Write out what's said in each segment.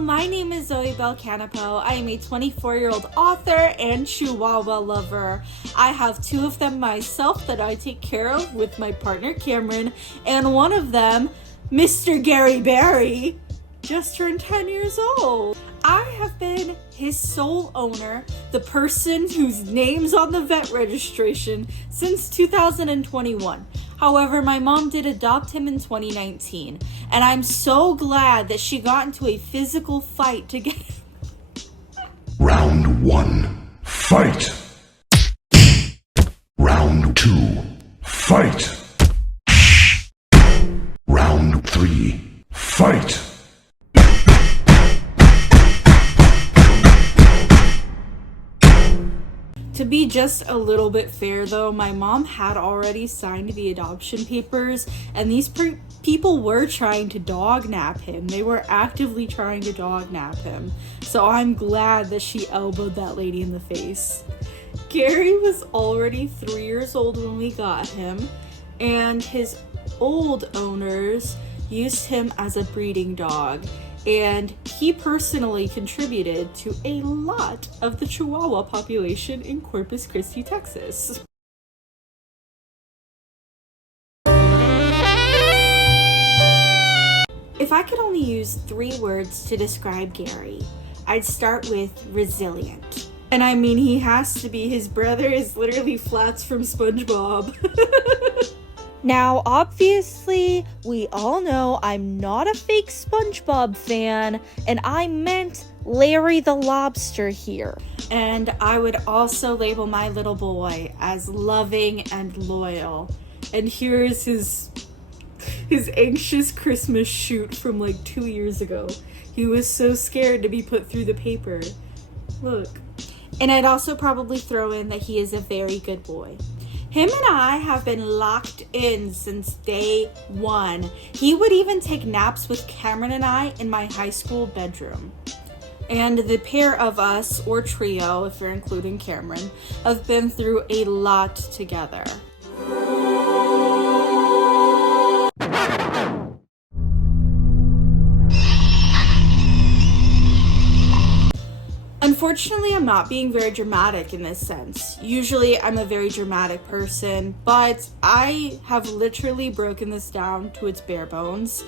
my name is Zoe Bell-Kanapaux. I am a 24-year-old author and Chihuahua lover. I have 2 of them myself that I take care of with my partner Cameron, and one of them, Mr. Gary Barry, just turned 10 years old. I have been his sole owner, the person whose name's on the vet registration, since 2021. However, my mom did adopt him in 2019, and I'm so glad that she got into a physical fight to get him. Round 1, fight! Round 2, fight! Round 3, fight! To be just a little bit fair though, my mom had already signed the adoption papers, and these people were trying to dog nap him. They were actively trying to dog nap him. So I'm glad that she elbowed that lady in the face. Gary was already 3 years old when we got him, and his old owners used him as a breeding dog. And he personally contributed to a lot of the Chihuahua population in Corpus Christi, Texas. If I could only use 3 words to describe Gary, I'd start with resilient. And I mean, he has to be. His brother is literally Flats from SpongeBob. Now, obviously, we all know I'm not a fake SpongeBob fan, and I meant Larry the Lobster here. And I would also label my little boy as loving and loyal. And here is his anxious Christmas shoot from like 2 years ago. He was so scared to be put through the paper. Look. And I'd also probably throw in that he is a very good boy. Him and I have been locked in since day 1. He would even take naps with Cameron and I in my high school bedroom. And the pair of us, or trio if you're including Cameron, have been through a lot together. Unfortunately, I'm not being very dramatic in this sense. Usually, I'm a very dramatic person, but I have literally broken this down to its bare bones.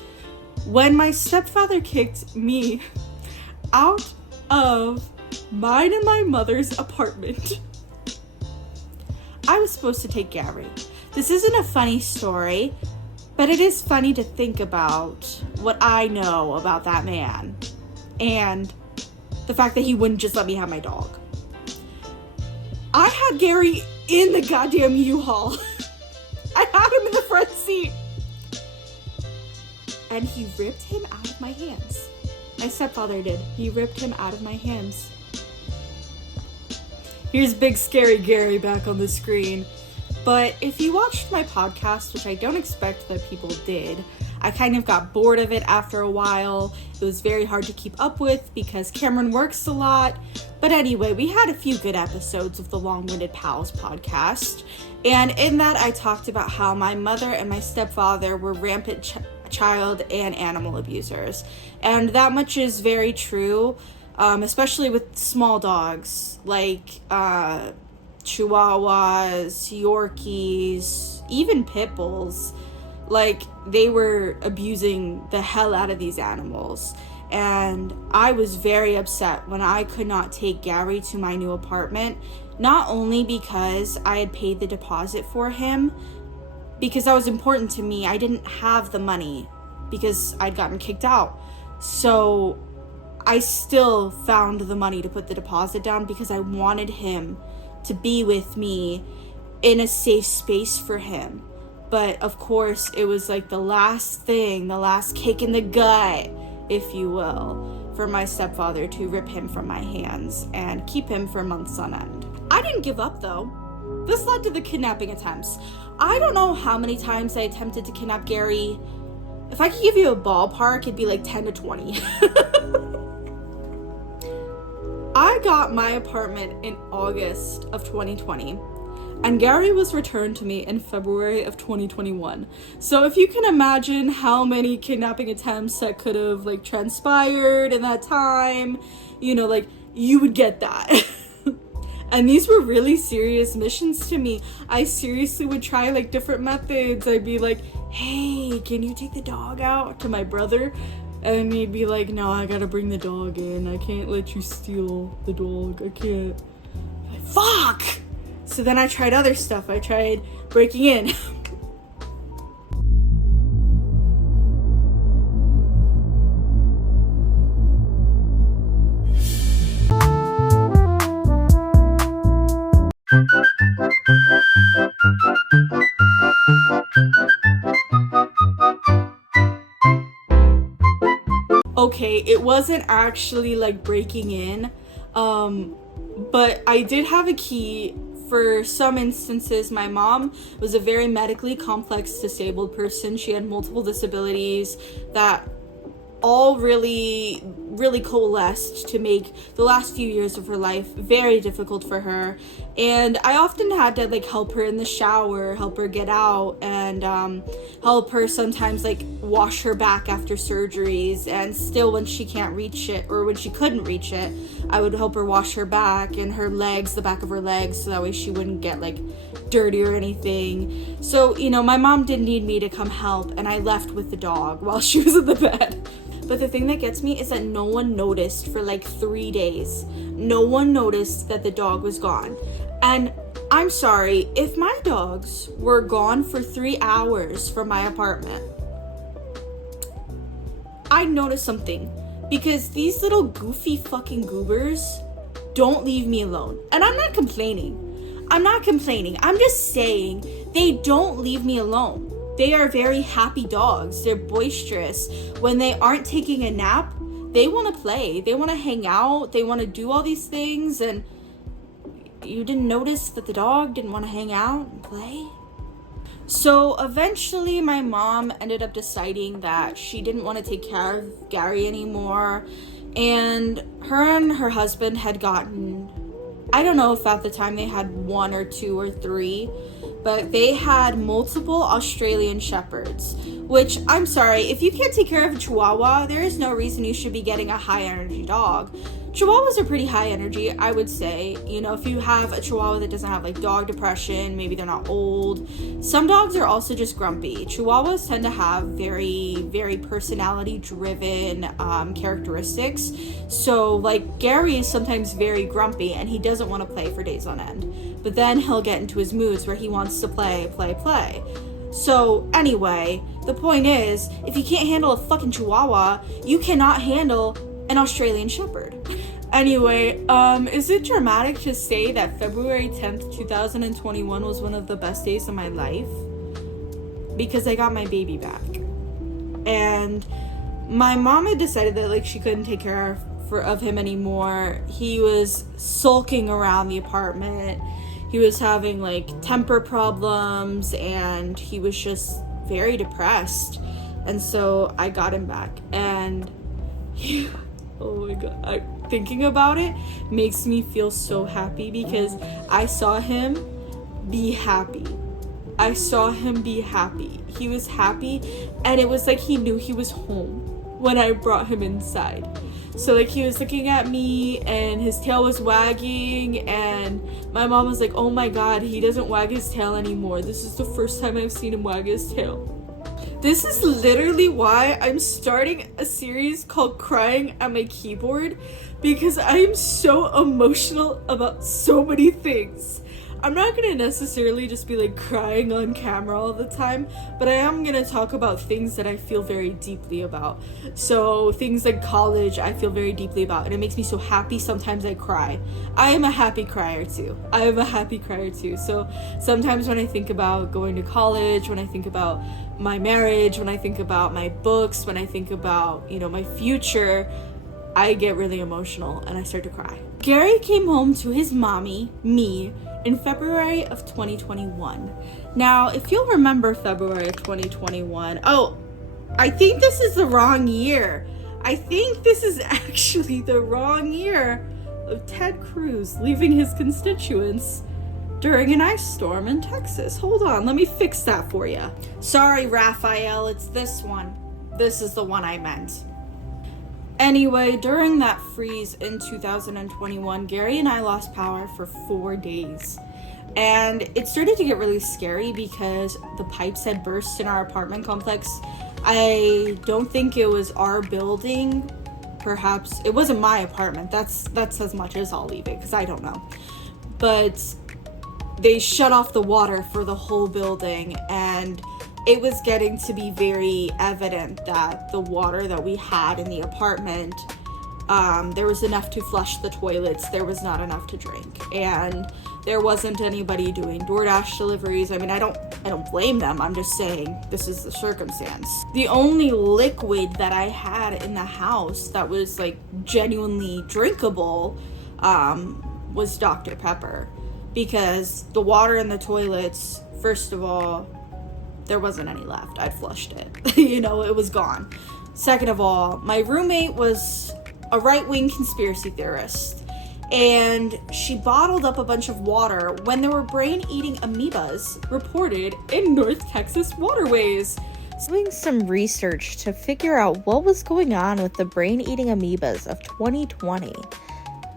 When my stepfather kicked me out of mine and my mother's apartment, I was supposed to take Gary. This isn't a funny story, but it is funny to think about what I know about that man. And the fact that he wouldn't just let me have my dog. I had Gary in the goddamn U-Haul. I had him in the front seat. And he ripped him out of my hands. My stepfather did. He ripped him out of my hands. Here's big scary Gary back on the screen. But if you watched my podcast, which I don't expect that people did, I kind of got bored of it after a while. It was very hard to keep up with because Cameron works a lot. But anyway, we had a few good episodes of the Long-Winded Pals podcast. And in that, I talked about how my mother and my stepfather were rampant child and animal abusers. And that much is very true, especially with small dogs like Chihuahuas, Yorkies, even Pit Bulls. Like, they were abusing the hell out of these animals. And I was very upset when I could not take Gary to my new apartment, not only because I had paid the deposit for him, because that was important to me. I didn't have the money because I'd gotten kicked out. So I still found the money to put the deposit down because I wanted him to be with me in a safe space for him. But of course, it was like the last thing, the last kick in the gut, if you will, for my stepfather to rip him from my hands and keep him for months on end. I didn't give up though. This led to the kidnapping attempts. I don't know how many times I attempted to kidnap Gary. If I could give you a ballpark, it'd be like 10 to 20. I got my apartment in August of 2020. And Gary was returned to me in February of 2021. So if you can imagine how many kidnapping attempts that could have like transpired in that time, you know, like you would get that. And these were really serious missions to me. I seriously would try like different methods. I'd be like, hey, can you take the dog out, to my brother? And he'd be like, no, I gotta bring the dog in. I can't let you steal the dog. I can't. Like, fuck! So then I tried other stuff. I tried breaking in. Okay, it wasn't actually like breaking in, but I did have a key. For some instances, my mom was a very medically complex disabled person. She had multiple disabilities that all really coalesced to make the last few years of her life very difficult for her. And I often had to like help her in the shower, help her get out, and help her sometimes like wash her back after surgeries. And still, when she can't reach it, or when she couldn't reach it, I would help her wash her back and her legs, the back of her legs, so that way she wouldn't get like dirty or anything. So, you know, my mom did need me to come help, and I left with the dog while she was in the bed. But the thing that gets me is that no one noticed for like 3 days. No one noticed that the dog was gone. And I'm sorry, if my dogs were gone for 3 hours from my apartment, I'd notice something. Because these little goofy fucking goobers don't leave me alone. And I'm not complaining. I'm just saying they don't leave me alone. They are very happy dogs. They're boisterous. When they aren't taking a nap, they want to play. They want to hang out. They want to do all these things. And you didn't notice that the dog didn't want to hang out and play? So eventually my mom ended up deciding that she didn't want to take care of Gary anymore. And her husband had gotten, I don't know if at the time they had 1 or 2 or 3, but they had multiple Australian Shepherds, which, I'm sorry, if you can't take care of a Chihuahua, there is no reason you should be getting a high energy dog. Chihuahuas are pretty high energy, I would say. You know, if you have a Chihuahua that doesn't have like dog depression, maybe they're not old. Some dogs are also just grumpy. Chihuahuas tend to have very personality driven characteristics. So like Gary is sometimes very grumpy and he doesn't want to play for days on end. But then he'll get into his moods where he wants to play. So anyway, the point is, if you can't handle a fucking Chihuahua, you cannot handle an Australian Shepherd. Anyway, is it dramatic to say that February 10th, 2021 was one of the best days of my life? Because I got my baby back. And my mom had decided that like she couldn't take care of him anymore. He was sulking around the apartment. He was having like temper problems and he was just very depressed. And so I got him back, and oh my god, thinking about it makes me feel so happy because I saw him be happy. He was happy, and it was like he knew he was home when I brought him inside. So like he was looking at me and his tail was wagging, and my mom was like, oh my god, he doesn't wag his tail anymore. This is the first time I've seen him wag his tail. This is literally why I'm starting a series called Crying at My Keyboard, because I'm so emotional about so many things. I'm not gonna necessarily just be like crying on camera all the time, but I am gonna talk about things that I feel very deeply about. So things like college, I feel very deeply about, and it makes me so happy. Sometimes I cry. I am a happy crier too. So sometimes when I think about going to college, when I think about my marriage, when I think about my books, when I think about, you know, my future, I get really emotional and I start to cry. Gary came home to his mommy, me, in February of 2021. Now, if you'll remember February of 2021, I think this is the wrong year. I think this is actually the wrong year of Ted Cruz leaving his constituents during an ice storm in Texas. Hold on, let me fix that for you. Sorry, Raphael, it's this one. This is the one I meant. Anyway, during that freeze in 2021, Gary and I lost power for 4 days. And it started to get really scary because the pipes had burst in our apartment complex. I don't think it was our building. Perhaps it wasn't my apartment. That's as much as I'll leave it because I don't know. But they shut off the water for the whole building, and it was getting to be very evident that the water that we had in the apartment, there was enough to flush the toilets, there was not enough to drink, and there wasn't anybody doing DoorDash deliveries. I mean, I don't blame them. I'm just saying this is the circumstance. The only liquid that I had in the house that was like genuinely drinkable was Dr. Pepper, because the water in the toilets, first of all, there wasn't any left. I'd flushed it. It was gone. Second of all, my roommate was a right-wing conspiracy theorist, and she bottled up a bunch of water when there were brain-eating amoebas reported in North Texas waterways. Doing some research to figure out what was going on with the brain-eating amoebas of 2020,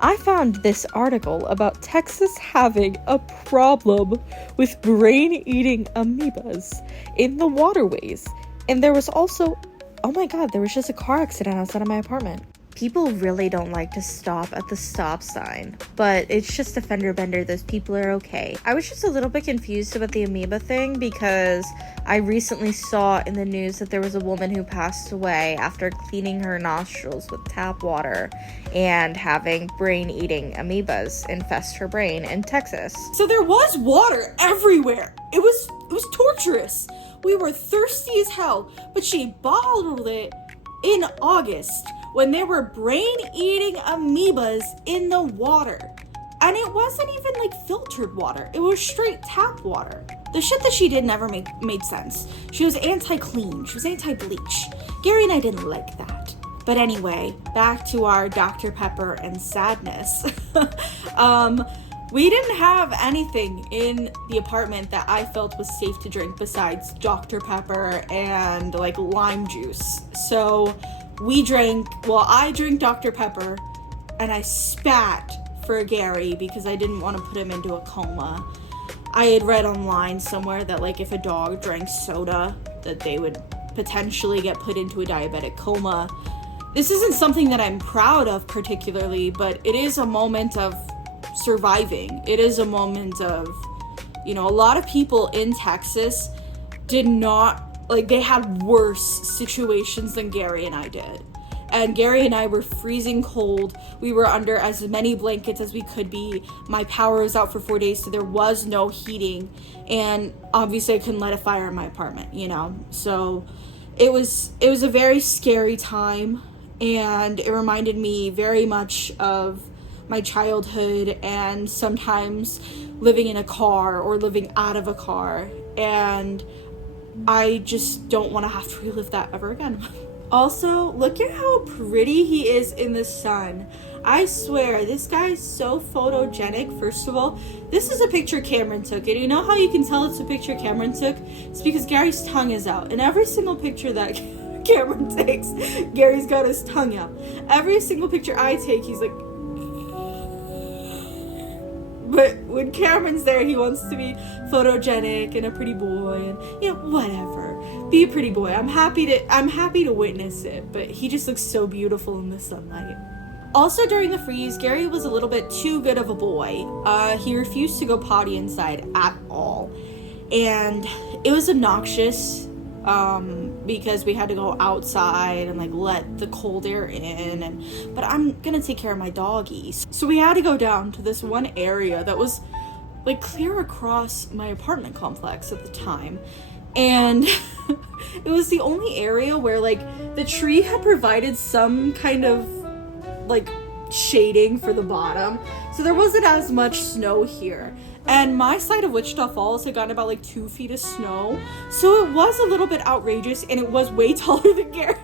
I found this article about Texas having a problem with brain-eating amoebas in the waterways. And there was also, oh my god, there was just a car accident outside of my apartment. People really don't like to stop at the stop sign, but it's just a fender bender. Those people are okay. I was just a little bit confused about the amoeba thing because I recently saw in the news that there was a woman who passed away after cleaning her nostrils with tap water and having brain-eating amoebas infest her brain in Texas. So there was water everywhere. It was torturous. We were thirsty as hell, but she bottled it in August when there were brain-eating amoebas in the water. And it wasn't even like filtered water. It was straight tap water. The shit that she did never made sense. She was anti-clean. She was anti-bleach. Gary and I didn't like that. But anyway, back to our Dr. Pepper and sadness. We didn't have anything in the apartment that I felt was safe to drink besides Dr. Pepper and like lime juice. So I drank Dr. Pepper and I spat for Gary because I didn't want to put him into a coma. I had read online somewhere that like if a dog drank soda that they would potentially get put into a diabetic coma. This isn't something that I'm proud of particularly, but it is a moment of surviving. It is a moment of, a lot of people in Texas did not, they had worse situations than Gary and I did. And Gary and I were freezing cold. We were under as many blankets as we could be. My power was out for 4 days, so there was no heating. And obviously I couldn't light a fire in my apartment, So it was a very scary time, and it reminded me very much of my childhood and sometimes living in a car or living out of a car. And I just don't want to have to relive that ever again. Also, look at how pretty he is in the sun. I swear, this guy's so photogenic. First of all, this is a picture Cameron took. And you know how you can tell it's a picture Cameron took? It's because Gary's tongue is out. In every single picture that Cameron takes, Gary's got his tongue out. Every single picture I take, he's like... But when Cameron's there, he wants to be photogenic and a pretty boy and, whatever. Be a pretty boy. I'm happy to witness it, but he just looks so beautiful in the sunlight. Also, during the freeze, Gary was a little bit too good of a boy. He refused to go potty inside at all. And it was obnoxious, because we had to go outside and let the cold air in, but I'm gonna take care of my doggies. So we had to go down to this one area that was clear across my apartment complex at the time. And it was the only area where the tree had provided some kind of shading for the bottom. So there wasn't as much snow here. And my side of Wichita Falls had gotten about 2 feet of snow. So it was a little bit outrageous, and it was way taller than Gary.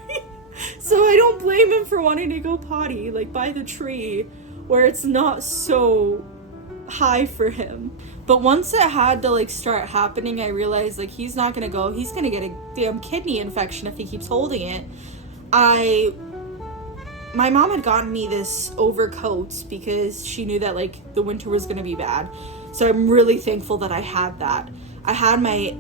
So I don't blame him for wanting to go potty by the tree where it's not so high for him. But once it had to like start happening, I realized like he's not gonna go. He's gonna get a damn kidney infection if he keeps holding it. My mom had gotten me this overcoat because she knew that like the winter was gonna be bad. So I'm really thankful that I had that. I had my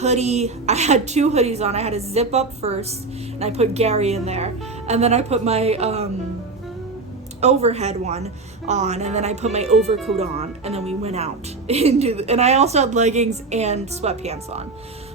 hoodie. I had 2 hoodies on. I had a zip up first, and I put Gary in there, and then I put my overhead one on, and then I put my overcoat on, and then we went out and I also had leggings and sweatpants on.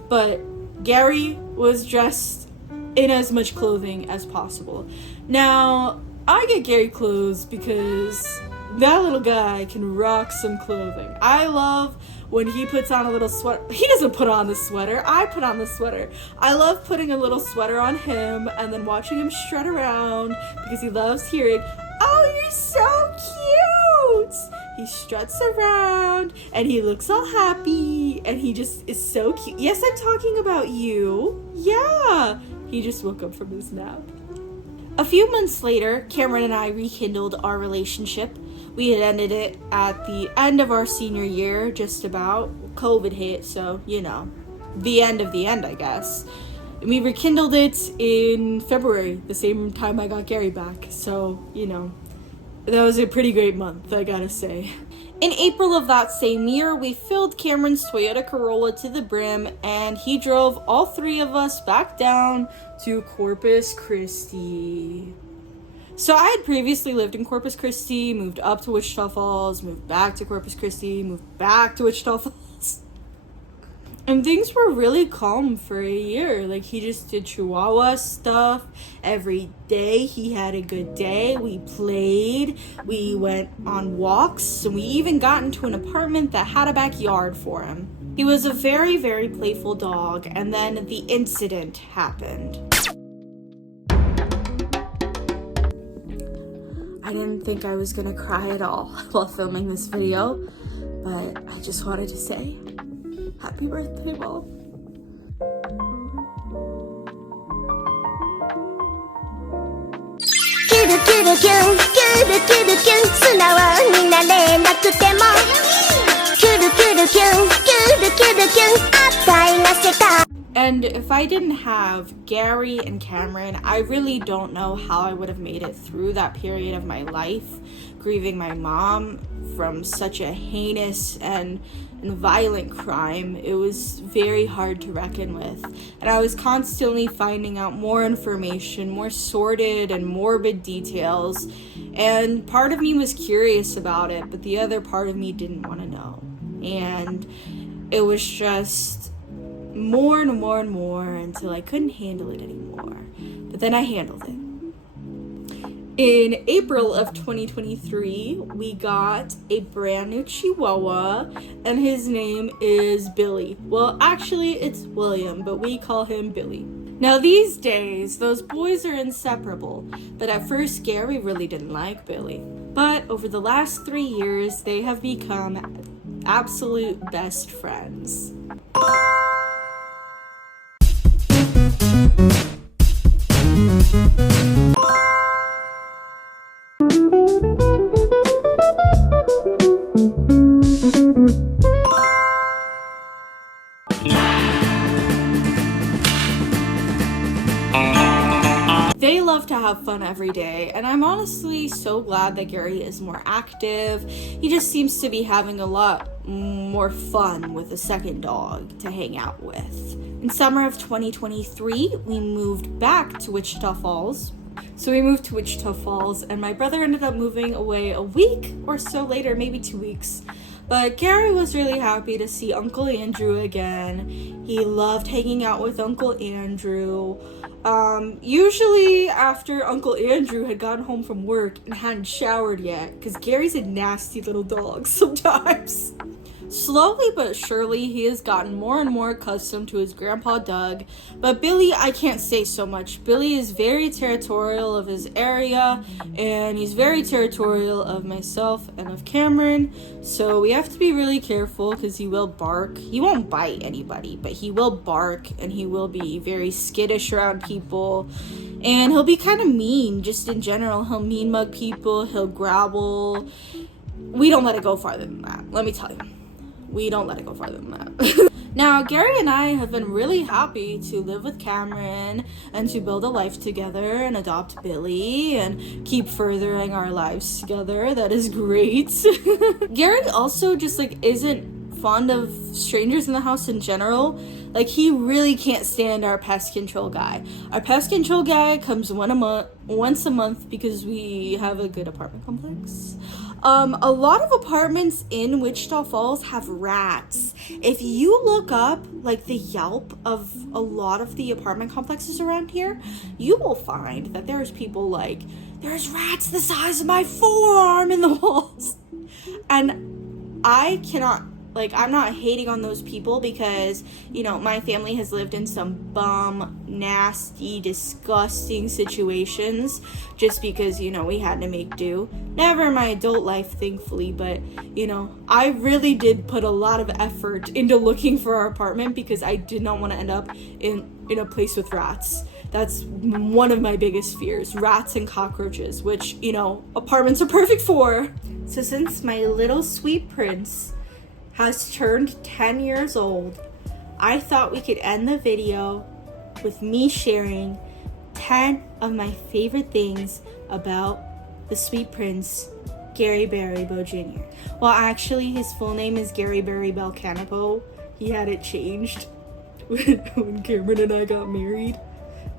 But Gary was dressed in as much clothing as possible. Now, I get Gary clothes because that little guy can rock some clothing. I love when he puts on a little sweater. He doesn't put on the sweater. I put on the sweater. I love putting a little sweater on him and then watching him strut around because he loves hearing, "Oh, you're so cute!" He struts around and he looks all happy and he just is so cute. Yes, I'm talking about you. Yeah. He just woke up from his nap. A few months later, Cameron and I rekindled our relationship. We had ended it at the end of our senior year, just about. COVID hit, so, you know, the end of the end, I guess. And we rekindled it in February, the same time I got Gary back. So, you know, that was a pretty great month, I gotta say. In April of that same year, we filled Cameron's Toyota Corolla to the brim, and he drove all 3 of us back down to Corpus Christi. So I had previously lived in Corpus Christi, moved up to Wichita Falls, moved back to Corpus Christi, moved back to Wichita Falls. And things were really calm for a year. Like, he just did Chihuahua stuff every day. He had a good day. We played. We went on walks. And we even got into an apartment that had a backyard for him. He was a very, very playful dog. And then the incident happened. I didn't think I was gonna cry at all while filming this video. But I just wanted to say, happy birthday, Mom. And if I didn't have Gary and Cameron, I really don't know how I would have made it through that period of my life, grieving my mom from such a heinous and violent crime. It was very hard to reckon with. And I was constantly finding out more information, more sordid and morbid details. And part of me was curious about it, but the other part of me didn't want to know. And it was just more and more and more until I couldn't handle it anymore. But then I handled it. In April of 2023, we got a brand new Chihuahua, and his name is Billy. Well, actually, it's William, but we call him Billy. Now, these days, those boys are inseparable, but at first, Gary really didn't like Billy. But over the last 3 years, they have become absolute best friends. They love to have fun every day, and I'm honestly so glad that Gary is more active. He just seems to be having a lot more fun with a second dog to hang out with. In summer of 2023, we moved back to Wichita Falls. So we moved to Wichita Falls, and my brother ended up moving away a week or so later, maybe 2 weeks. But Gary was really happy to see Uncle Andrew again. He loved hanging out with Uncle Andrew. Usually after Uncle Andrew had gotten home from work and hadn't showered yet, because Gary's a nasty little dog sometimes. Slowly but surely, he has gotten more and more accustomed to his grandpa Doug. But Billy, I can't say so much. Billy is very territorial of his area, and he's very territorial of myself and of Cameron. So we have to be really careful because he will bark. He won't bite anybody, but he will bark, and he will be very skittish around people. And he'll be kind of mean, just in general. He'll mean mug people, he'll growl. we don't let it go farther than that. Let me tell you. We don't let it go farther than that. Now, Gary and I have been really happy to live with Cameron and to build a life together and adopt Billy and keep furthering our lives together. That is great. Gary also just like isn't fond of strangers in the house in general. Like, he really can't stand our pest control guy. Our pest control guy comes once a month because we have a good apartment complex. A lot of apartments in Wichita Falls have rats. If you look up like the Yelp of a lot of the apartment complexes around here, you will find that there's people like, there's rats the size of my forearm in the walls. And I cannot, like, I'm not hating on those people because, you know, my family has lived in some bum, nasty, disgusting situations just because, you know, we had to make do. Never in my adult life, thankfully, but, you know, I really did put a lot of effort into looking for our apartment because I did not want to end up in a place with rats. That's one of my biggest fears, rats and cockroaches, which, you know, apartments are perfect for. So since my little sweet prince has turned 10 years old, I thought we could end the video with me sharing 10 of my favorite things about the sweet prince, Gary Barrybo Jr. Well, actually, his full name is Gary Barry Bell-Kanapaux. He had it changed when Cameron and I got married.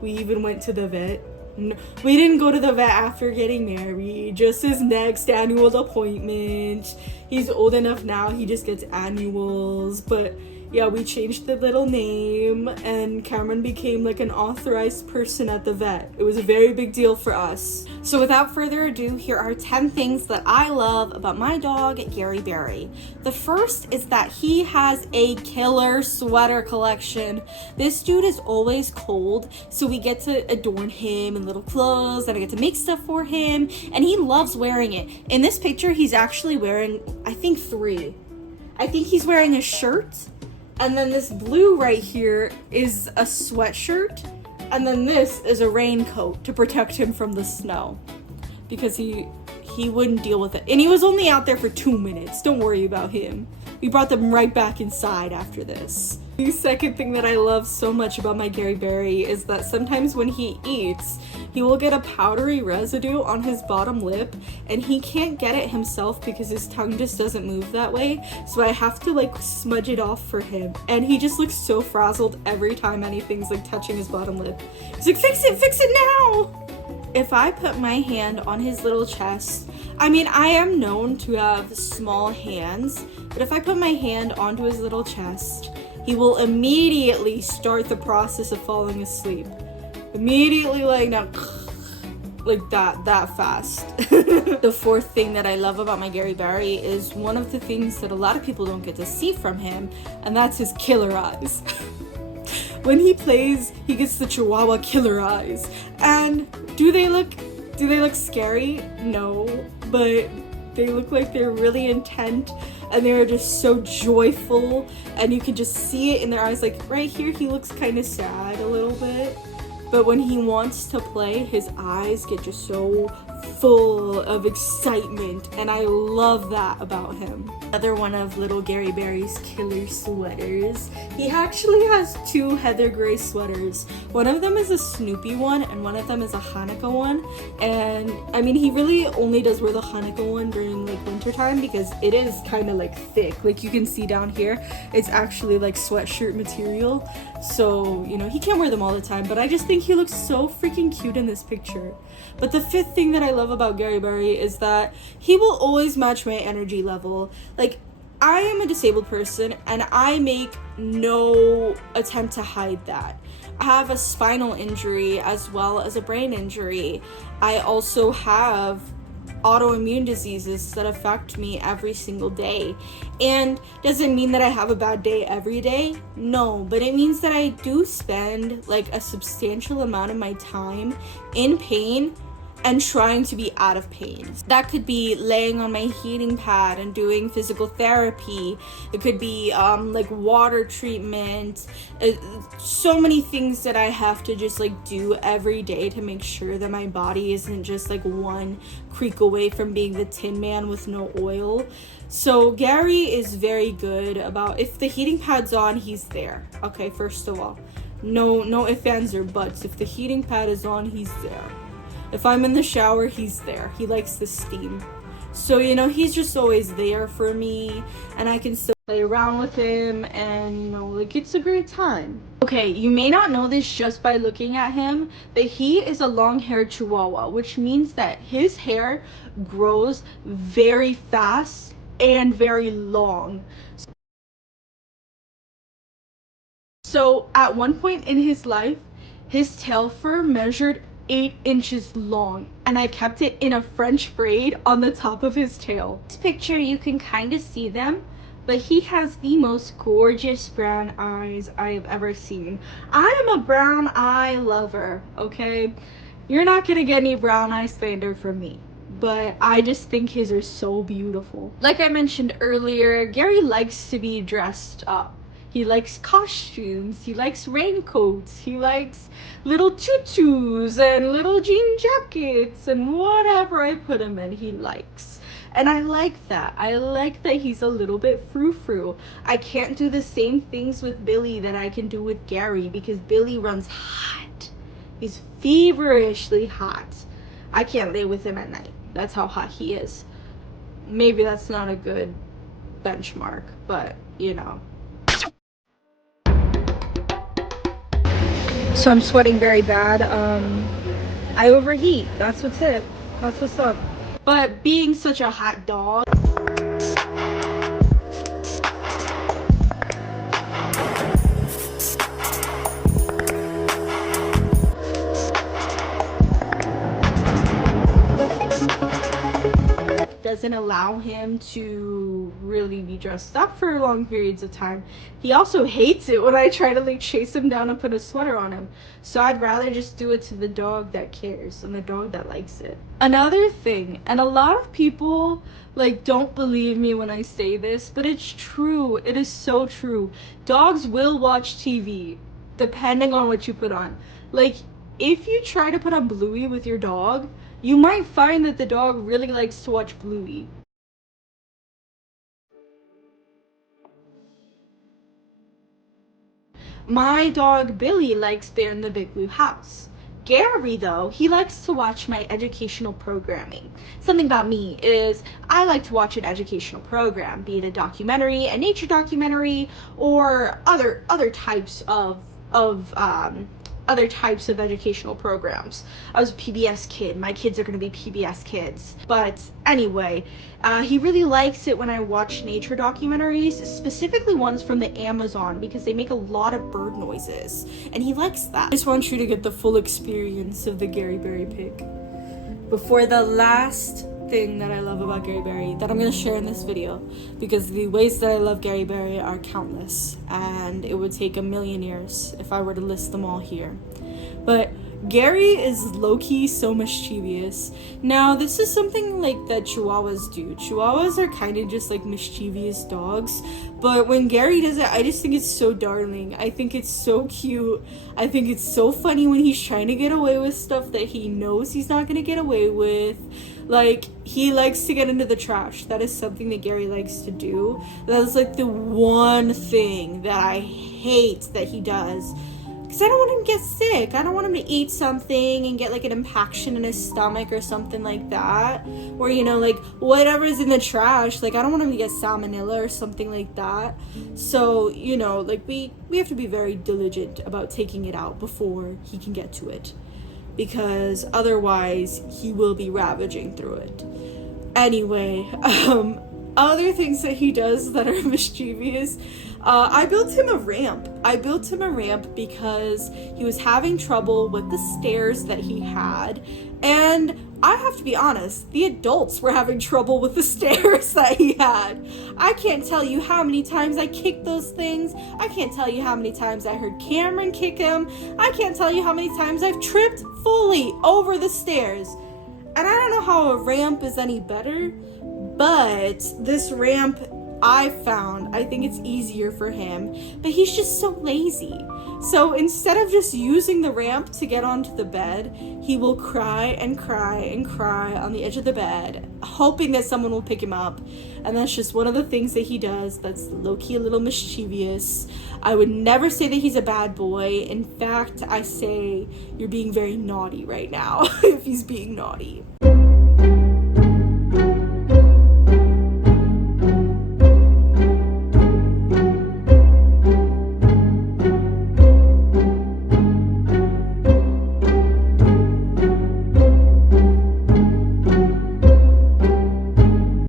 We even went to the vet. No, we didn't go to the vet after getting married, just his next annual appointment. He's old enough now, he just gets annuals. But yeah, we changed the little name and Cameron became like an authorized person at the vet. It was a very big deal for us. So without further ado, here are 10 things that I love about my dog, Gary Barry. The first is that he has a killer sweater collection. This dude is always cold, so we get to adorn him in little clothes and I get to make stuff for him, and he loves wearing it. In this picture, he's actually wearing, I think, 3. I think he's wearing a shirt, and then this blue right here is a sweatshirt, and then this is a raincoat to protect him from the snow because he wouldn't deal with it. And he was only out there for 2 minutes. Don't worry about him. We brought them right back inside after this. The second thing that I love so much about my Gary Barry is that sometimes when he eats, he will get a powdery residue on his bottom lip and he can't get it himself because his tongue just doesn't move that way. So I have to like smudge it off for him. And he just looks so frazzled every time anything's like touching his bottom lip. He's like, fix it now! If I put my hand on his little chest, I mean, I am known to have small hands, but if I put my hand onto his little chest, he will immediately start the process of falling asleep. Immediately like that fast. The fourth thing that I love about my Gary Barry is one of the things that a lot of people don't get to see from him, and that's his killer eyes. When he plays, he gets the Chihuahua killer eyes. And do they look scary? No, but they look like they're really intent and they're just so joyful, and you can just see it in their eyes. Like right here, he looks kind of sad a little bit, but when he wants to play, his eyes get just so full of excitement, and I love that about him. Another one of little Gary Barry's killer sweaters. He actually has 2 heather gray sweaters. One of them is a Snoopy one and one of them is a Hanukkah one. And I mean, he really only does wear the Hanukkah one during like winter time because it is kind of like thick. Like you can see down here, it's actually like sweatshirt material. So, you know, he can't wear them all the time, but I just think he looks so freaking cute in this picture. But the 5th thing that I love about Gary Barry is that he will always match my energy level. Like, I am a disabled person and I make no attempt to hide that. I have a spinal injury as well as a brain injury. I also have autoimmune diseases that affect me every single day. And does it mean that I have a bad day every day? No, but it means that I do spend like a substantial amount of my time in pain and trying to be out of pain. That could be laying on my heating pad and doing physical therapy. It could be like water treatment. So many things that I have to just like do every day to make sure that my body isn't just like one creak away from being the Tin Man with no oil. So Gary is very good about, if the heating pad's on, he's there. Okay, first of all, no ifs, ands, or buts. If the heating pad is on, he's there. If I'm in the shower, he's there. He likes the steam. So, you know, he's just always there for me, and I can still play around with him, and, you know, like, it's a great time. Okay, you may not know this just by looking at him, but he is a long-haired Chihuahua, which means that his hair grows very fast and very long. So, at one point in his life, his tail fur measured 8 inches long, and I kept it in a French braid on the top of his tail. This picture, you can kind of see them, but he has the most gorgeous brown eyes I have ever seen. I am a brown eye lover, okay? You're not gonna get any brown eye slander from me, but I just think his are so beautiful. Like I mentioned earlier, Gary likes to be dressed up. He likes costumes, he likes raincoats, he likes little tutus and little jean jackets and whatever I put him in, he likes. And I like that. I like that he's a little bit frou-frou. I can't do the same things with Billy that I can do with Gary because Billy runs hot. He's feverishly hot. I can't lay with him at night. That's how hot he is. Maybe that's not a good benchmark, but you know. So I'm sweating very bad. I overheat. That's what's it. That's what's up. But being such a hot dog, doesn't allow him to really be dressed up for long periods of time. He also hates it when I try to like chase him down and put a sweater on him. So I'd rather just do it to the dog that cares and the dog that likes it. Another thing, and a lot of people like don't believe me when I say this, but it's true. It is so true. Dogs will watch TV depending on what you put on. Like, if you try to put on Bluey with your dog, you might find that the dog really likes to watch Bluey. My dog Billy likes Bear in the Big Blue House. Gary, though, he likes to watch my educational programming. Something about me is I like to watch an educational program, be it a documentary, a nature documentary, or other types of educational programs. I was a PBS kid. My kids are going to be PBS kids. But anyway, he really likes it when I watch nature documentaries, specifically ones from the Amazon, because they make a lot of bird noises, and he likes that. I just want you to get the full experience of the Gary Berry pig. Before the last thing that I love about Gary Berry that I'm going to share in this video, because the ways that I love Gary Berry are countless, and it would take a million years if I were to list them all here. But Gary is low-key so mischievous. Now, this is something like that Chihuahuas do. Chihuahuas are kind of just like mischievous dogs, but when Gary does it, I just think it's so darling. I think it's so cute. I think it's so funny when he's trying to get away with stuff that he knows he's not going to get away with. Like, he likes to get into the trash. That is something that Gary likes to do. That is like the one thing that I hate that he does. Because I don't want him to get sick. I don't want him to eat something and get like an impaction in his stomach or something like that. Or, you know, like whatever's in the trash. Like, I don't want him to get salmonella or something like that. So, you know, like we have to be very diligent about taking it out before he can get to it. Because otherwise he will be ravaging through it. Anyway, other things that he does that are mischievous, I built him a ramp. I built him a ramp because he was having trouble with the stairs that he had, and I have to be honest, the adults were having trouble with the stairs that he had. I can't tell you how many times I kicked those things. I can't tell you how many times I heard Cameron kick him. I can't tell you how many times I've tripped fully over the stairs. And I don't know how a ramp is any better, but this ramp I found, I think it's easier for him, but he's just so lazy. So instead of just using the ramp to get onto the bed, he will cry and cry and cry on the edge of the bed, hoping that someone will pick him up. And that's just one of the things that he does that's low-key a little mischievous. I would never say that he's a bad boy. In fact, I say you're being very naughty right now if he's being naughty.